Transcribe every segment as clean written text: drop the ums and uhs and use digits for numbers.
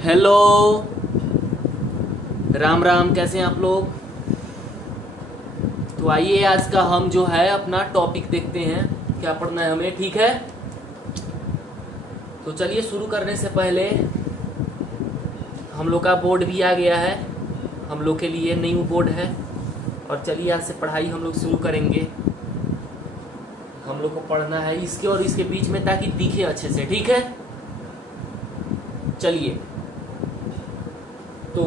Hello, Ram Ram. कैसे हैं आप लोग? तो आइए आज का हम जो है अपना टॉपिक देखते हैं, क्या पढ़ना है हमें। ठीक है, तो चलिए शुरू करने से पहले हम लोग का बोर्ड भी आ गया है, हम लोग के लिए न्यू बोर्ड है। और चलिए आज से पढ़ाई हम लोग शुरू करेंगे। हम लोग को पढ़ना है इसके और इसके बीच में ताकि दिखे अच्छे से। ठीक है, चलिए। तो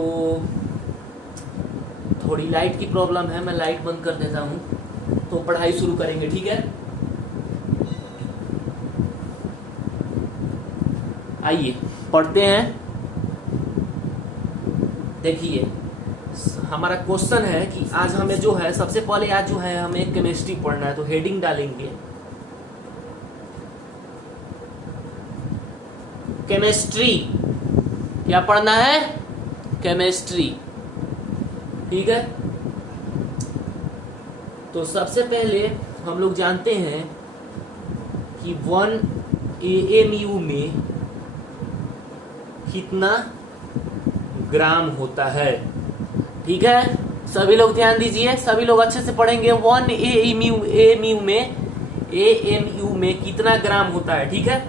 थोड़ी लाइट की प्रॉब्लम है, मैं लाइट बंद कर देता हूँ तो पढ़ाई शुरू करेंगे। ठीक है, आइए पढ़ते हैं। देखिए, हमारा क्वेश्चन है कि आज हमें जो है सबसे पहले आज जो है हमें केमिस्ट्री पढ़ना है। तो हेडिंग डालेंगे केमिस्ट्री। क्या पढ़ना है? केमिस्ट्री। ठीक है, तो सबसे पहले हम लोग जानते हैं कि 1 AMU में कितना ग्राम होता है। ठीक है, सभी लोग ध्यान दीजिए, सभी लोग अच्छे से पढ़ेंगे। 1 AMU में कितना ग्राम होता है। ठीक है,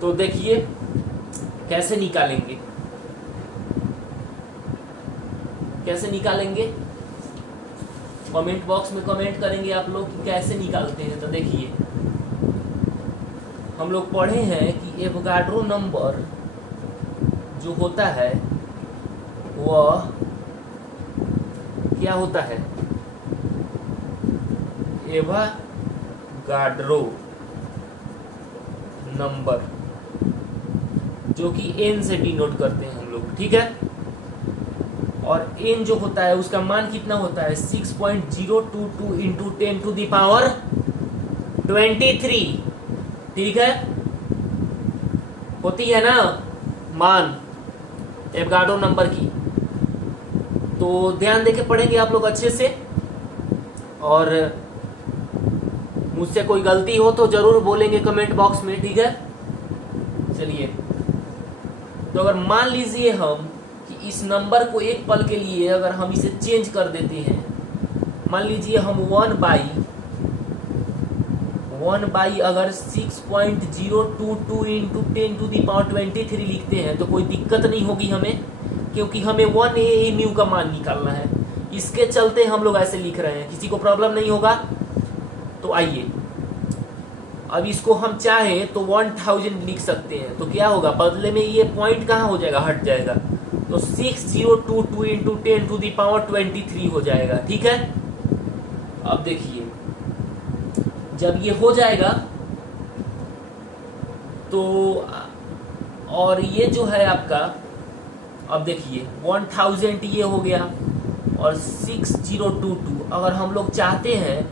तो देखिए कैसे निकालेंगे, कैसे निकालेंगे। कमेंट बॉक्स में कमेंट करेंगे आप लोग कि कैसे निकालते हैं। तो देखिए, हम लोग पढ़े हैं कि एवोगाड्रो नंबर जो होता है वह क्या होता है? एवोगाड्रो नंबर, जो कि n से डिनोट करते हैं हम लोग। ठीक है, और n जो होता है उसका मान कितना होता है? 6.022 इंटू 10 टू द पावर 23। ठीक है, होती है ना मान एवोगाड्रो नंबर की। तो ध्यान देके पढ़ेंगे आप लोग अच्छे से, और मुझसे कोई गलती हो तो जरूर बोलेंगे कमेंट बॉक्स में। ठीक है, चलिए। तो अगर मान लीजिए हम कि इस नंबर को एक पल के लिए अगर हम इसे चेंज कर देते हैं, मान लीजिए हम 1 बाई अगर 6.022 इंटू 10 टू दी पावर 23 लिखते हैं तो कोई दिक्कत नहीं होगी हमें, क्योंकि हमें 1 AMU का मान निकालना है। इसके चलते हम लोग ऐसे लिख रहे हैं, किसी को प्रॉब्लम नहीं होगा। तो आइए, अब इसको हम चाहें तो 1000 लिख सकते हैं। तो क्या होगा, बदले में ये पॉइंट कहाँ हो जाएगा, हट जाएगा। तो 6022 इंटू 10 टू दी पावर 23 हो जाएगा। ठीक है, अब देखिए जब ये हो जाएगा तो, और ये जो है आपका, अब देखिए 1000 ये हो गया और 6022 अगर हम लोग चाहते हैं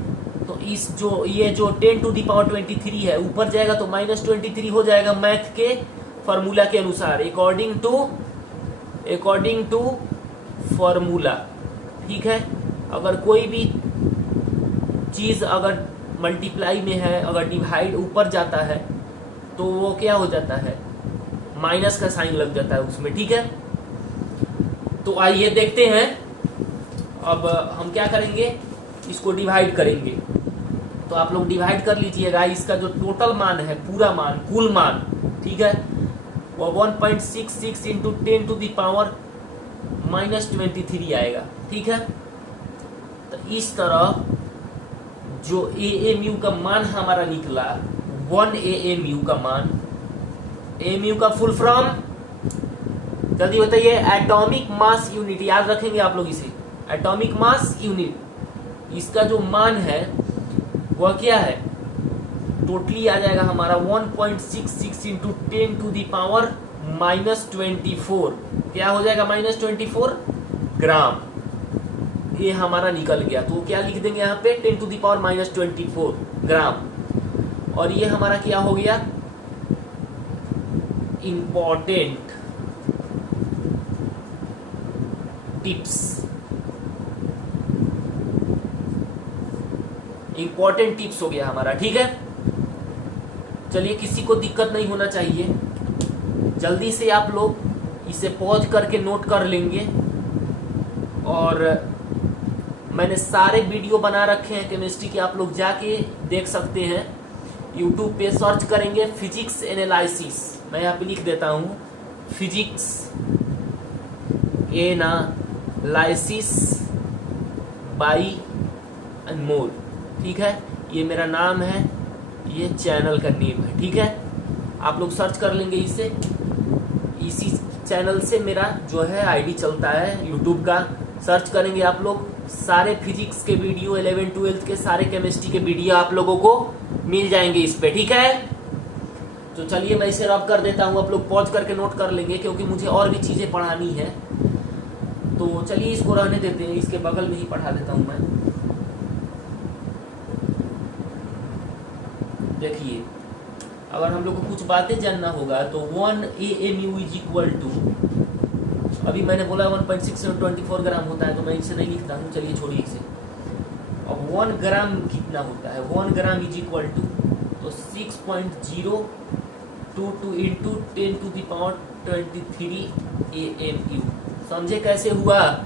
तो इस जो ये जो 10 टू दी पावर 23 है ऊपर जाएगा तो -23 हो जाएगा मैथ के फॉर्मूला के अनुसार, अकॉर्डिंग टू फॉर्मूला। ठीक है, अगर कोई भी चीज अगर मल्टीप्लाई में है, अगर डिवाइड ऊपर जाता है तो वो क्या हो जाता है, माइनस का साइन लग जाता है उसमें। ठीक है, तो आइए देखते हैं। अब हम क्या करेंगे, इसको डिवाइड करेंगे। तो आप लोग डिवाइड कर लीजिएगा। इसका जो टोटल मान है, पूरा मान, कुल मान, ठीक है, वो 1.66 इंटू 10 टू दी पावर -23 आएगा। ठीक है, तो इस तरह जो AMU का मान हमारा निकला, 1 AMU का मान, AMU का फुल फॉर्म जल्दी बताइए, एटॉमिक मास यूनिट। याद रखेंगे आप लोग इसे, एटॉमिक मास यूनिट। इसका जो मान है वह क्या है, टोटली आ जाएगा हमारा 1.66 इंटू 10 टू दी पावर -24। क्या हो जाएगा, -24 ग्राम। ये हमारा निकल गया। तो क्या लिख देंगे यहाँ पे, 10 टू दी पावर -24 ग्राम। और ये हमारा क्या हो गया, इंपॉर्टेंट टिप्स। इंपॉर्टेंट टिप्स हो गया हमारा। ठीक है, चलिए, किसी को दिक्कत नहीं होना चाहिए। जल्दी से आप लोग इसे पॉज करके नोट कर लेंगे। और मैंने सारे वीडियो बना रखे हैं केमिस्ट्री के, आप लोग जाके देख सकते हैं। यूट्यूब पे सर्च करेंगे फिजिक्स एनालिसिस, मैं यहाँ पे लिख देता हूँ फिजिक्स एनालिसिस बाई अनमोल, ठीक है। ये मेरा नाम है, ये चैनल का नेम है, ठीक है। आप लोग सर्च कर लेंगे इसे, इसी चैनल से मेरा जो है आईडी चलता है यूट्यूब का। सर्च करेंगे आप लोग, सारे फिजिक्स के वीडियो 11 12 के सारे केमिस्ट्री के वीडियो आप लोगों को मिल जाएंगे इस पे, ठीक है। तो चलिए मैं इसे रब कर देता हूँ, आप लोग पॉज करके नोट कर लेंगे क्योंकि मुझे और भी चीजें पढ़ानी है। तो चलिए इसको रहने देते हैं, इसके बगल में ही पढ़ा देता हूँ मैं। देखिए, अगर हम लोग को कुछ बातें जानना होगा तो 1 AMU इज इक्वल टू, अभी मैंने बोला 1.624 ग्राम होता है तो मैं इसे नहीं लिखता हूँ, चलिए छोड़िए इसे। अब 1 ग्राम कितना होता है, 1 ग्राम इज इक्वल टू, तो 6.022 इंटू 10⁻23 AMU। समझे कैसे हुआ?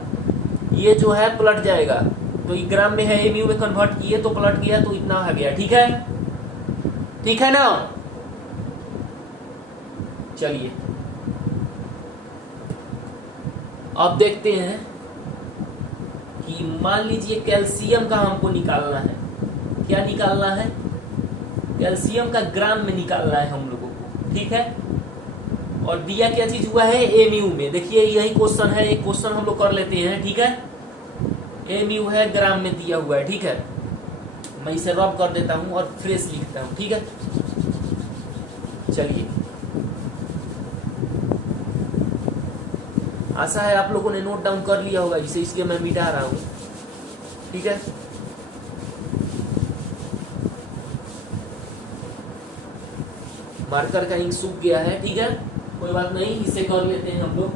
ये जो है पलट जाएगा, तो ये ग्राम में है, एमयू में कन्वर्ट किए तो पलट गया, तो इतना आ गया, ठीक है, ठीक है ना। चलिए अब देखते हैं कि मान लीजिए कैल्शियम का हमको निकालना है। क्या निकालना है? कैल्शियम का ग्राम में निकालना है हम लोगों को, ठीक है। और दिया क्या चीज हुआ है? एमयू में। देखिए यही क्वेश्चन है, एक क्वेश्चन हम लोग कर लेते हैं, ठीक है। एमयू है, ग्राम में दिया हुआ है, ठीक है। मैं इसे रब कर देता हूं और फ्रेश लिखता हूं, ठीक है। चलिए, आशा है आप लोगों ने नोट डाउन कर लिया होगा इसे, इसलिए मैं मिटा रहा हूं, ठीक है। मार्कर का इंक सूख गया है, ठीक है, कोई बात नहीं, इसे कर लेते हैं हम लोग।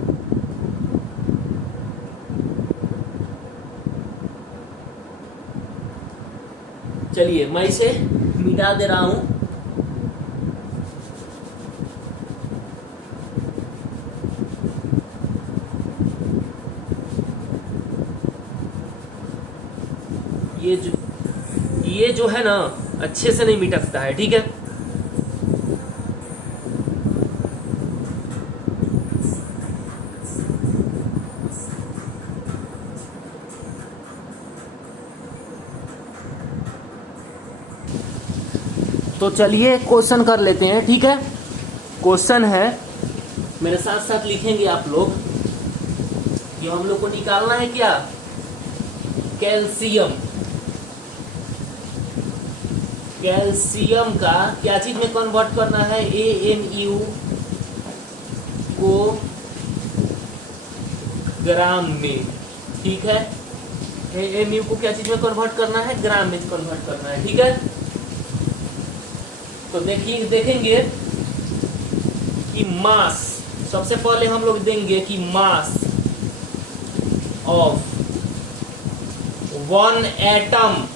चलिए मैं इसे मिटा दे रहा हूं। ये जो है ना अच्छे से नहीं मिटकता है, ठीक है। तो चलिए क्वेश्चन कर लेते हैं, ठीक है। क्वेश्चन है, मेरे साथ साथ लिखेंगे आप लोग कि हम लोग को निकालना है क्या? कैल्शियम। कैल्शियम का क्या चीज में कन्वर्ट करना है? AMU को ग्राम में, ठीक है। AMU को क्या चीज में कन्वर्ट करना है? ग्राम में कन्वर्ट करना है, ठीक है। तो देखिए, देखेंगे कि मास, सबसे पहले हम लोग देंगे कि mass of 1 atom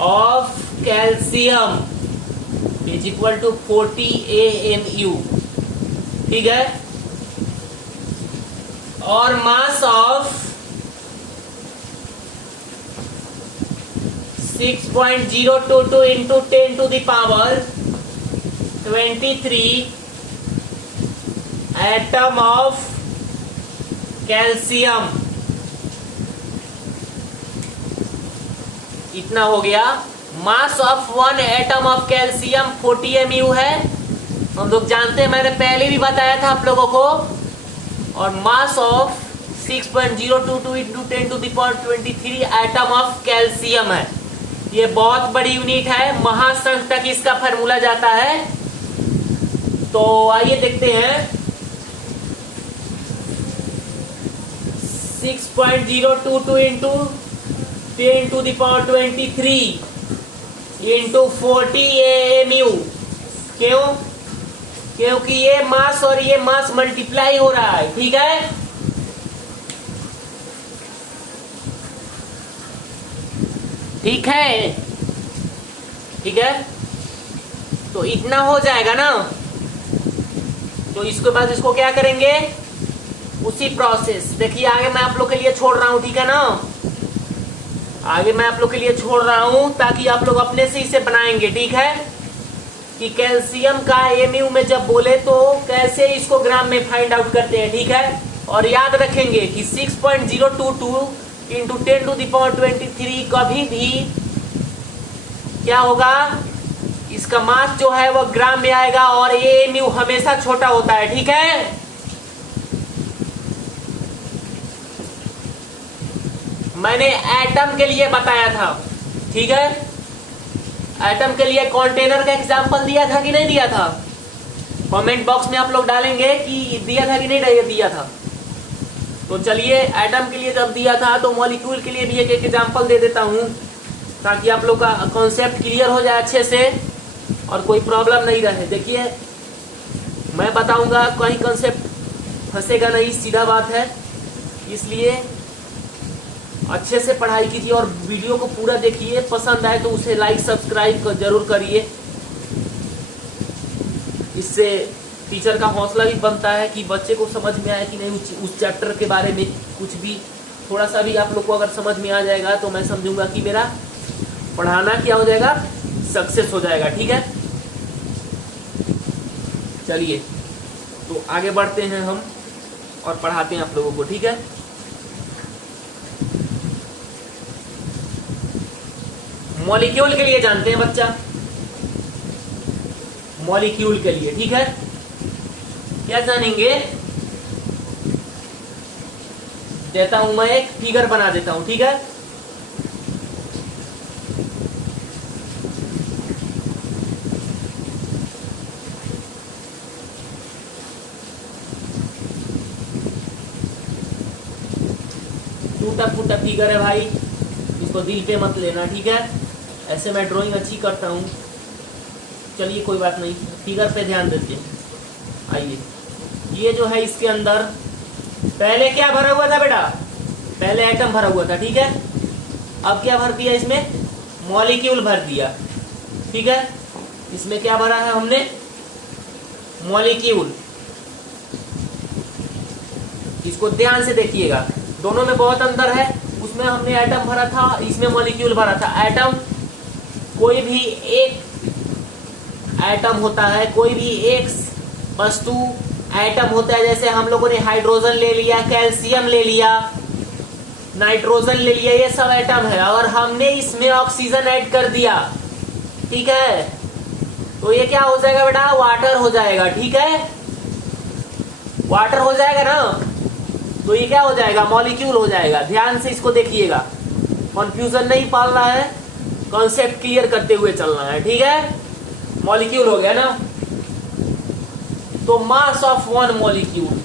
of calcium is equal to 40 AMU, ठीक है। और mass of 6.022 into 10 to the power 23 atom of calcium, इतना हो गया। Mass of 1 atom of calcium 40 MU है, हम लोग जानते हैं, मैंने पहले भी बताया था आप लोगों को। और mass of 6.022 into 10 to the power 23 atom of calcium है। ये बहुत बड़ी यूनिट है, महासंघ तक इसका फार्मूला जाता है। तो आइए देखते हैं, 6.022 into 10 to the power 23 into 40 AMU। क्यों? क्योंकि ये मास और ये मास मल्टीप्लाई हो रहा है, ठीक है। ठीक है, ठीक है। तो इतना हो जाएगा ना, तो इसके बाद इसको क्या करेंगे, उसी प्रोसेस। देखिए आगे मैं आप लोग के लिए छोड़ रहा हूं, ठीक है ना, आगे मैं आप लोग के लिए छोड़ रहा हूं ताकि आप लोग अपने से इसे बनाएंगे, ठीक है, कि कैल्शियम का एमयू में जब बोले तो कैसे इसको ग्राम में फाइंड आउट करते हैं, ठीक है। और याद रखेंगे कि 6.022 इंटू 10⁻23 कभी भी क्या होगा, इसका मास जो है वो ग्राम में आएगा और एमयू हमेशा छोटा होता है, ठीक है। मैंने एटम के लिए बताया था, ठीक है, एटम के लिए कंटेनर का एग्जांपल दिया था कि नहीं दिया था, कमेंट बॉक्स में आप लोग डालेंगे कि दिया था कि नहीं दिया था। तो चलिए एटम के लिए जब दिया था तो मॉलिक्यूल के लिए भी एक एग्जांपल दे देता हूं ताकि आप लोग का कॉन्सेप्ट क्लियर हो जाए अच्छे से और कोई प्रॉब्लम नहीं रहे। देखिए मैं बताऊंगा, कहीं कॉन्सेप्ट फंसेगा नहीं, सीधा बात है, इसलिए अच्छे से पढ़ाई कीजिए और वीडियो को पूरा देखिए। पसंद आए तो उसे लाइक सब्सक्राइब जरूर करिए, इससे टीचर का हौसला भी बनता है कि बच्चे को समझ में आए कि नहीं, उस चैप्टर के बारे में कुछ भी थोड़ा सा भी आप लोग को अगर समझ में आ जाएगा तो मैं समझूंगा कि मेरा पढ़ाना क्या हो जाएगा, सक्सेस हो जाएगा, ठीक है। चलिए तो आगे बढ़ते हैं हम और पढ़ाते हैं आप लोगों को, ठीक है। मॉलिक्यूल के लिए जानते हैं बच्चा, मॉलिक्यूल के लिए, ठीक है, क्या जानेंगे, देता हूं मैं एक फिगर बना देता हूं, ठीक है। टूटा फूटा फिगर है भाई, इसको दिल पे मत लेना, ठीक है। ऐसे मैं ड्राइंग अच्छी करता हूँ, चलिए कोई बात नहीं, फिगर पे ध्यान देते हैं। आइए, ये जो है इसके अंदर पहले क्या भरा हुआ था बेटा, पहले एटम भरा हुआ था, ठीक है। अब क्या भर दिया, इसमें मॉलिक्यूल भर दिया, ठीक है। इसमें क्या भरा है हमने, मॉलिक्यूल। इसको ध्यान से देखिएगा, दोनों में बहुत अंतर है, उसमें हमने एटम भरा था, इसमें मॉलिक्यूल भरा था। एटम कोई भी एक एटम होता है, कोई भी एक वस्तु एटम होता है, जैसे हम लोगों ने हाइड्रोजन ले लिया, कैल्शियम ले लिया, नाइट्रोजन ले लिया, ये सब एटम है। और हमने इसमें ऑक्सीजन ऐड कर दिया, ठीक है, तो ये क्या हो जाएगा बेटा, वाटर हो जाएगा, ठीक है, वाटर हो जाएगा ना, तो ये क्या हो जाएगा, मॉलिक्यूल हो जाएगा। ध्यान से इसको देखिएगा, कंफ्यूजन नहीं पालना है, कॉन्सेप्ट क्लियर करते हुए चलना है, ठीक है। मॉलिक्यूल हो गया ना, तो मास ऑफ वन मॉलिक्यूल,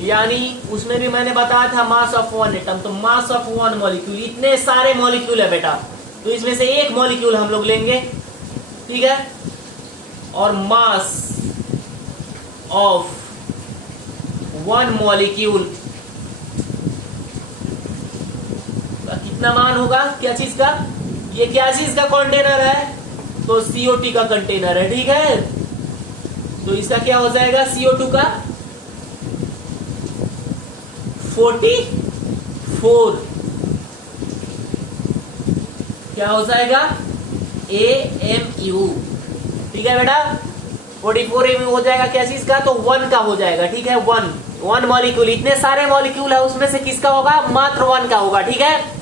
यानी उसमें भी मैंने बताया था मास ऑफ वन एटम, तो मास ऑफ वन मॉलिक्यूल, इतने सारे मॉलिक्यूल है बेटा, तो इसमें से एक मॉलिक्यूल हम लोग लेंगे, ठीक है। और मास ऑफ वन मॉलिक्यूल कितना मान होगा, क्या चीज का, ये क्या चीज का कंटेनर है, तो CO2 का कंटेनर है, ठीक है। तो इसका क्या हो जाएगा, CO2 का 44, क्या हो जाएगा, AMU, ठीक है बेटा, 44 AMU हो जाएगा, क्या चीज का, तो 1 का हो जाएगा, ठीक है। वन मॉलिक्यूल, इतने सारे मॉलिक्यूल है, उसमें से किसका होगा, मात्र 1 का होगा, ठीक है।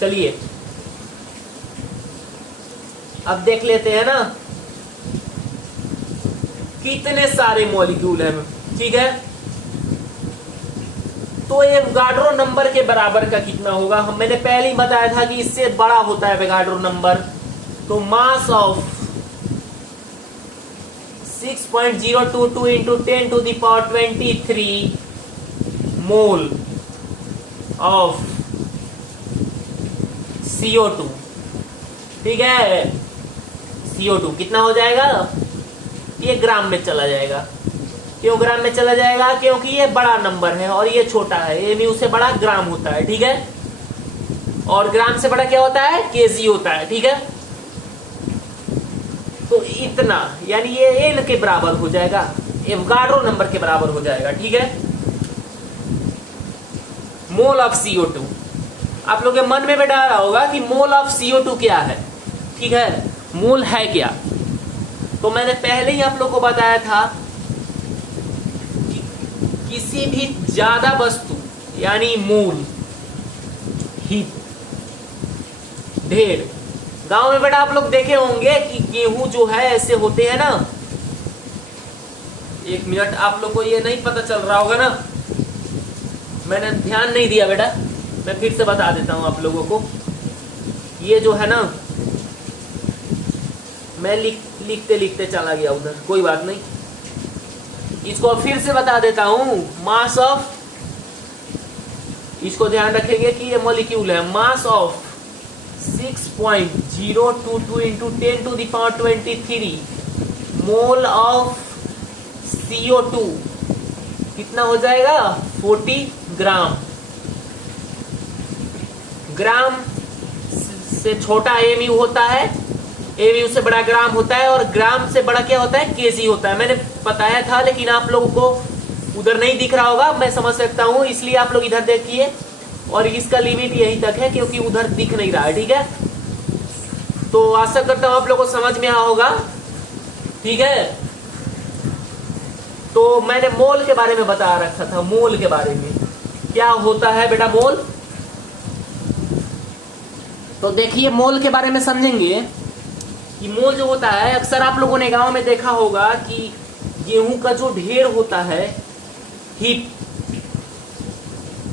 चलिए अब देख लेते हैं ना कितने सारे मॉलिक्यूल हैं, ठीक है। तो एवोगाड्रो नंबर के बराबर का कितना होगा, मैंने पहले ही बताया था कि इससे बड़ा होता है एवोगाड्रो नंबर। तो मास of 6.022 into 10⁻23 mole of CO2, ठीक है। CO2 कितना हो जाएगा, ये ग्राम में चला जाएगा। क्यों ग्राम में चला जाएगा, क्योंकि ये बड़ा नंबर है और ये छोटा है, एमयू से बड़ा ग्राम होता है, ठीक है। और ग्राम से बड़ा क्या होता है, केजी होता है, ठीक है। तो इतना, यानी ये एन के बराबर हो जाएगा, एवोगाड्रो नंबर के बराबर हो जाएगा। ठीक है, मोल ऑफ CO2। आप लोग के मन में बैठा रहा होगा कि मोल ऑफ CO2 क्या है। ठीक है, मोल है क्या? तो मैंने पहले ही आप लोग को बताया था कि किसी भी ज्यादा वस्तु यानी मोल, हीप, ढेर। गांव में बेटा आप लोग देखे होंगे कि गेहूं जो है ऐसे होते हैं ना। एक मिनट, आप लोग को ये नहीं पता चल रहा होगा ना, मैंने ध्यान नहीं दिया बेटा, मैं फिर से बता देता हूं आप लोगों को। ये जो है ना, मैं लिखते लिखते चला गया उधर, कोई बात नहीं, इसको फिर से बता देता हूं। मास ऑफ, इसको ध्यान रखेंगे कि ये मॉलिक्यूल है। Mass of 6.022 into 10 to the power 23 mole of CO2 कितना हो जाएगा? 40 ग्राम। ग्राम से छोटा mu होता है, mu से बड़ा ग्राम होता है, और ग्राम से बड़ा क्या होता है? kg होता है। मैंने बताया था, लेकिन आप लोगों को उधर नहीं दिख रहा होगा, मैं समझ सकता हूं, इसलिए आप लोग इधर देखिए। और इसका लिमिट यहीं तक है क्योंकि उधर दिख नहीं रहा है। ठीक है, तो आशा करता हूं आप लोगों को समझ में आया होगा। ठीक है, तो मैंने मोल के बारे में बता रखा था। मोल के बारे में क्या होता है बेटा? मोल। तो देखिए, मोल के बारे में समझेंगे कि मोल जो होता है, अक्सर आप लोगों ने गांव में देखा होगा कि गेहूं का जो ढेर होता है, हीप,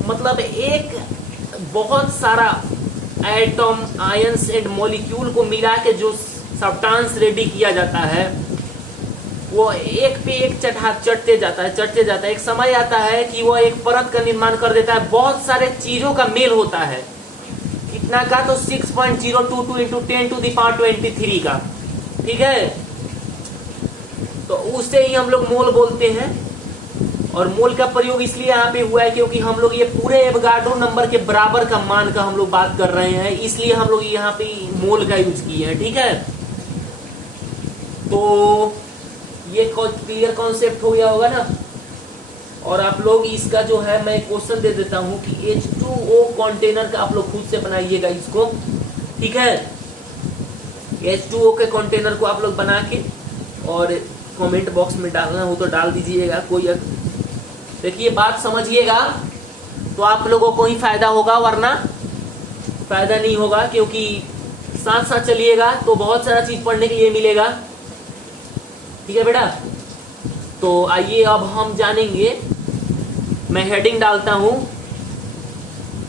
मतलब एक बहुत सारा एटम, आयंस एंड मॉलिक्यूल को मिला के जो सब्सटेंस रेडी किया जाता है, वो एक पे एक चढ़ते जाता है। एक समय आता है कि वो एक परत का निर्माण कर देता है। बहुत सारे चीजों का मेल होता है। कितना का? तो 6.022 इंटू 10 टू द पावर 23 का। ठीक है, तो उससे ही हम लोग मोल बोलते हैं। और मोल का प्रयोग इसलिए यहाँ पे हुआ है क्योंकि हम लोग ये पूरे एवोगाड्रो नंबर के बराबर का मान का हम लोग बात कर रहे हैं, इसलिए हम लोग यहाँ पे मोल का यूज किए हैं। ठीक है, तो ये क्लियर कॉन्सेप्ट हो गया होगा ना। और आप लोग इसका जो है, मैं क्वेश्चन दे देता हूं कि H2O कंटेनर का आप लोग खुद से बनाइएगा इसको। ठीक है, H2O के कंटेनर को आप लोग बना के और कमेंट बॉक्स में डालना हो तो डाल दीजिएगा। कोई देखिए, बात समझिएगा तो आप लोगों को ही फायदा होगा, वरना फायदा नहीं होगा। क्योंकि साथ साथ चलिएगा तो बहुत सारा चीज पढ़ने के लिए मिलेगा। ठीक है बेटा, तो आइए अब हम जानेंगे। मैं हेडिंग डालता हूं,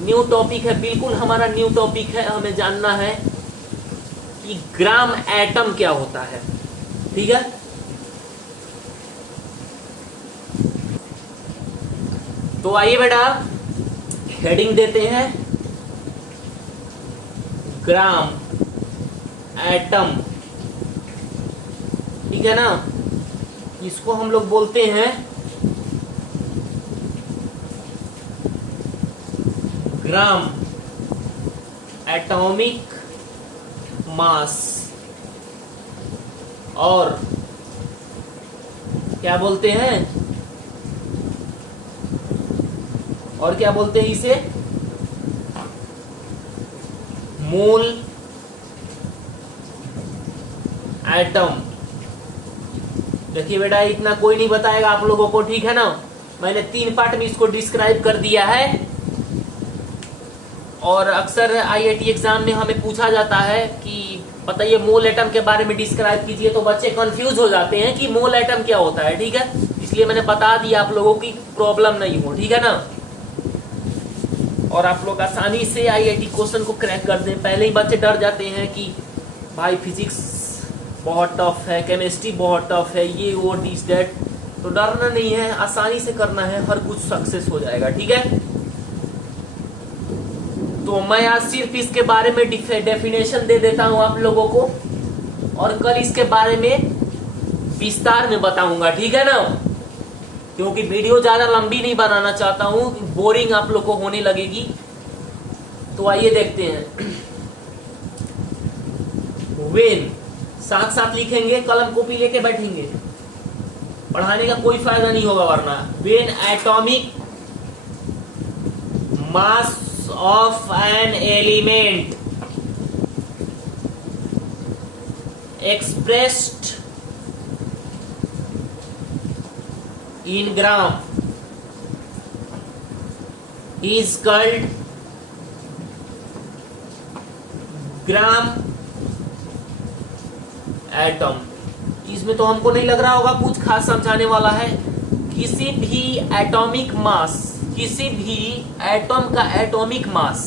न्यू टॉपिक है, बिल्कुल हमारा न्यू टॉपिक है। हमें जानना है कि ग्राम एटम क्या होता है। ठीक है, तो आइए बेटा हेडिंग देते हैं, ग्राम एटम। ठीक है ना, इसको हम लोग बोलते हैं ग्राम एटॉमिक मास, और क्या बोलते हैं, और क्या बोलते हैं इसे? मोल एटम। देखिए बेटा, इतना कोई नहीं बताएगा आप लोगों को। ठीक है ना, मैंने 3 पार्ट में इसको डिस्क्राइब कर दिया है। और अक्सर IIT एग्जाम में हमें पूछा जाता है कि बताइए मोल एटम के बारे में डिस्क्राइब कीजिए, तो बच्चे कंफ्यूज हो जाते हैं कि मोल एटम क्या होता है। ठीक है, इसलिए मैंने बता दिया आप लोगों की प्रॉब्लम नहीं हो। ठीक है ना, और आप लोग आसानी से IIT क्वेश्चन को क्रैक कर दें। पहले ही बच्चे डर जाते हैं कि भाई फिजिक्स बहुत टफ है, केमिस्ट्री बहुत टफ है, ये वो दिस दैट। तो डरना नहीं है, आसानी से करना है, हर कुछ सक्सेस हो जाएगा। ठीक है, तो मैं आज सिर्फ इसके बारे में डेफिनेशन दे देता हूं आप लोगों को, और कल इसके बारे में विस्तार में बताऊंगा। ठीक है ना, क्योंकि वीडियो ज्यादा लंबी नहीं बनाना चाहता हूं, बोरिंग आप लोग को होने लगेगी। तो आइए देखते हैं। वेन साथ साथ लिखेंगे, कलम कॉपी लेके बैठेंगे। पढ़ाने का कोई फायदा नहीं होगा वरना। When atomic mass of an element expressed in gram is called gram atom. इसमें तो हमको नहीं लग रहा होगा कुछ खास समझाने वाला है। किसी भी एटॉमिक मास, किसी भी एटम का एटॉमिक मास,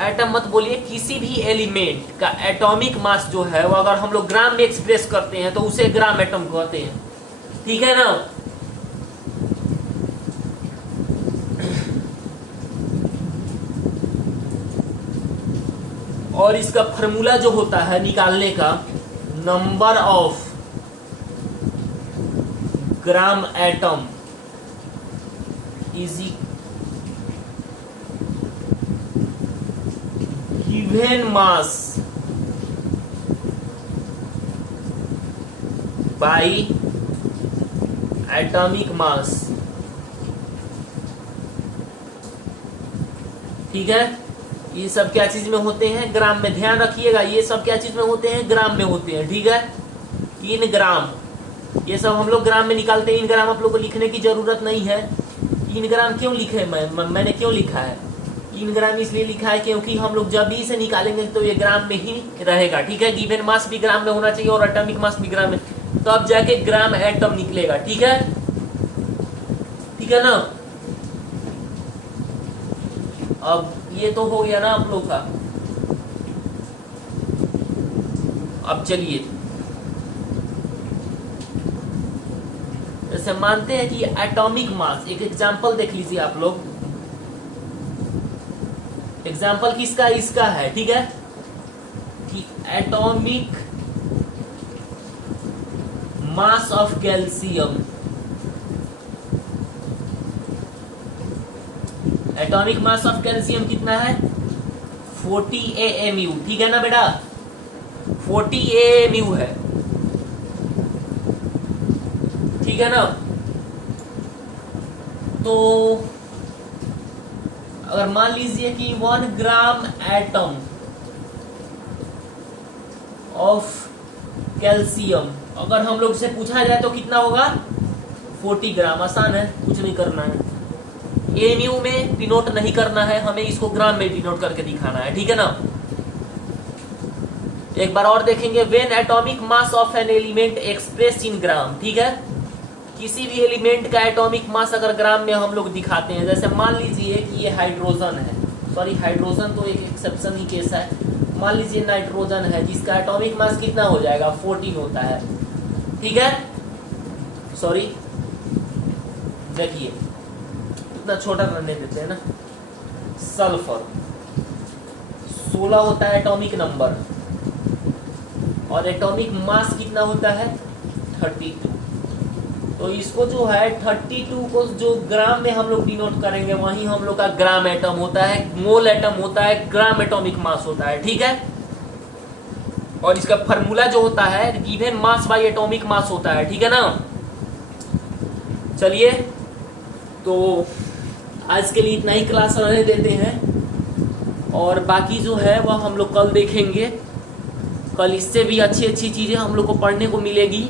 एटम मत बोलिए, किसी भी एलिमेंट का एटॉमिक मास जो है वो अगर हम लोग ग्राम में एक्सप्रेस करते हैं तो उसे ग्राम एटम कहते हैं। ठीक है ना। और इसका फॉर्मूला जो होता है निकालने का, number of gram atom is given mass by atomic mass. ठीक है, ये सब क्या चीज में होते हैं? ग्राम में। ध्यान रखिएगा, ये सब क्या चीज में होते हैं? ग्राम में होते हैं। ठीक है, 3 ग्राम, ये सब हम लोग ग्राम में निकालते हैं। 3 ग्राम आप लोग को लिखने की जरूरत नहीं है। 3 ग्राम क्यों लिखे? मैंने क्यों लिखा है 3 ग्राम? इसलिए लिखा है क्योंकि हम लोग जब भी इसे निकालेंगे तो ये ग्राम में ही रहेगा। ठीक है, गिवन मास भी ग्राम में होना चाहिए और एटॉमिक मास भी ग्राम में, तो अब जाके ग्राम एटम निकलेगा। ठीक है, ठीक है ना। अब ये तो हो गया ना आप लोग का। अब चलिए, जैसे मानते हैं कि एटॉमिक मास, एक एग्जांपल देख लीजिए आप लोग। एग्जांपल किसका? इसका है। ठीक है, कि atomic mass of calcium, atomic mass of calcium कितना है? 40 AMU। ठीक है ना बेटा, 40 AMU है। ठीक है ना। तो अगर मान लीजिए कि 1 ग्राम एटम ऑफ कैल्शियम अगर हम लोग से पूछा जाए तो कितना होगा? 40 ग्राम। आसान है, कुछ नहीं करना है। एमयू में डिनोट नहीं करना है, हमें इसको ग्राम में डिनोट करके दिखाना है। ठीक है ना। एक बार और देखेंगे, when atomic mass of an element express in gram. ठीक है, किसी भी एलिमेंट का एटॉमिक मास अगर ग्राम में हम लोग दिखाते हैं, जैसे मान लीजिए कि ये हाइड्रोजन है, सॉरी हाइड्रोजन तो एक एक्सेप्शन ही केस है। मान लीजिए नाइट्रोजन है जिसका एटॉमिक मास कितना हो जाएगा? 14 होता है। ठीक है, सॉरी देखिए इतना छोटा करने देते हैं ना। सल्फर 16 होता है एटॉमिक नंबर, और एटॉमिक मास कितना होता है? 32। तो इसको जो है 32 को जो ग्राम में हम लोग डिनोट करेंगे वही हम लोग का ग्राम एटम होता है, मोल एटम होता है, ग्राम एटॉमिक मास होता है। ठीक है, और इसका फार्मूला जो होता है given mass by atomic mass होता है। ठीक है ना। चलिए, तो आज के लिए इतना ही क्लास रहने देते हैं, और बाकी जो है वह हम लोग कल देखेंगे। कल इससे भी अच्छी अच्छी चीजें हम लोग को पढ़ने को मिलेगी।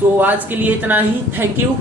तो आज के लिए इतना ही। Thank you.